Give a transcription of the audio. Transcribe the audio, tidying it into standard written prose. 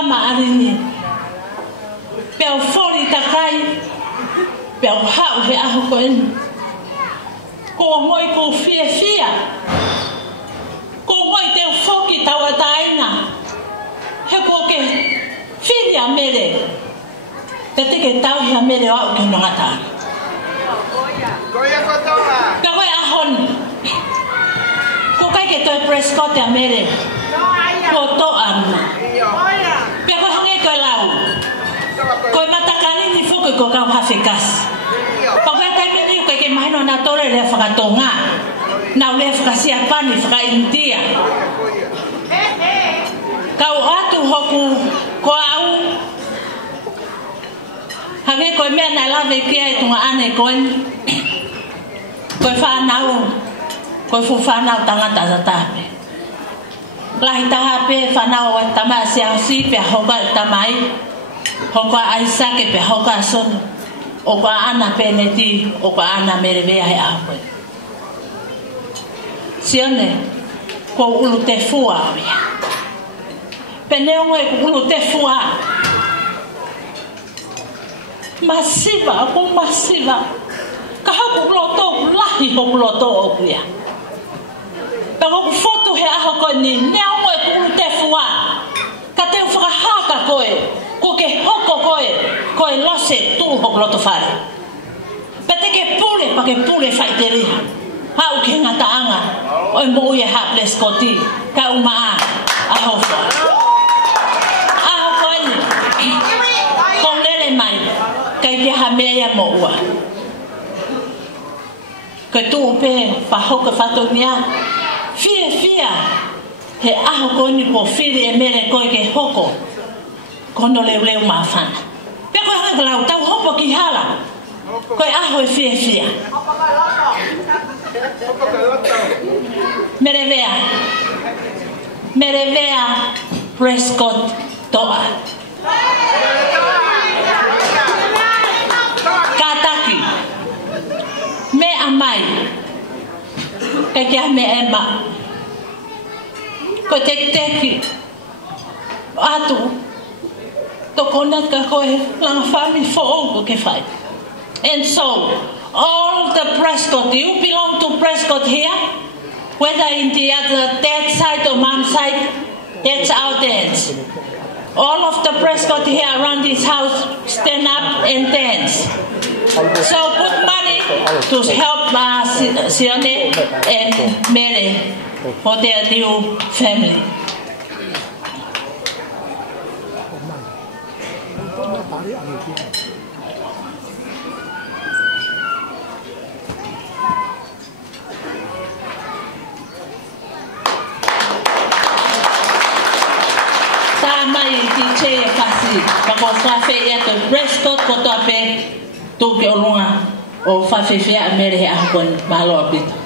ama arini. Peo fori takai. Peo hau he aho koen. Ko ngoi ko fia fia. Ko ngoi te foki tawa taina. He ko ke filia mere. Te ke tau hea mere o au ke nangata. Goya kotoa. Ka koe ahon. Ko kai ke toi Prescott hea mere. Ko to anu. Ka koe hange koe lau. Koe matakani ni fuku ko kau hawhekas. Pa koe kai meni koe ke mahino na tore rea whakatonga. Nau rea whakasiapani whakaintia. Kau atu hoku ko au. Hange koe mea na lawe kia e tunga ane koe. Koe whanau. Koe fu whanau tangata sa tape. Lahi tahape whanau wa tama se au si pia hoka e tamai. Hoka aisake pia hoka sono. O kwa ana peneti. O kwa ana merevea he au koe. Sione. Ko ulu te fua awia. Peneo e ko ulu te fua. Masiva, aku masiva. Kahau ku loto, lahi ku loto o kuya. Pero ku foto he aho koe ni, nea moe ku te fua. Ka te whakahaka koe, ko ke hoko koe, koe lose tu ho loto whare. Pete ke pule, pa ke pule whai te riha. Hau ke ngataanga, oi mo uia ha Prescott, ka umaa, aho wha. Aho koe ni, kong lele mai. Kai te ha mea mo ua. Kai tu upe pahoka whatonia. Fia fia. He aho koe ni po whiri e mere koe ke hoko. Kono leu leu mawhana. Pea koe hanga lau tau hopo ki hala. Koe aho e fia fia. Merevea. Merevea Prescott toa. Me amai. Kai kia me ema. Ko te teki. Atu. To kona ka koe langa whami fōu ke whai. And so, all the Prescott, you belong to Prescott here. Whether in the other dad side or mom side, that's our dads. All of the Prescott here around this house stand up and dance. So put money to help Sione and Mary for their new family. Mai di che kasi pa fa fe ya to Prescott ko to pe tu ke olunga o fa fe fe a mere ha kon malo apito.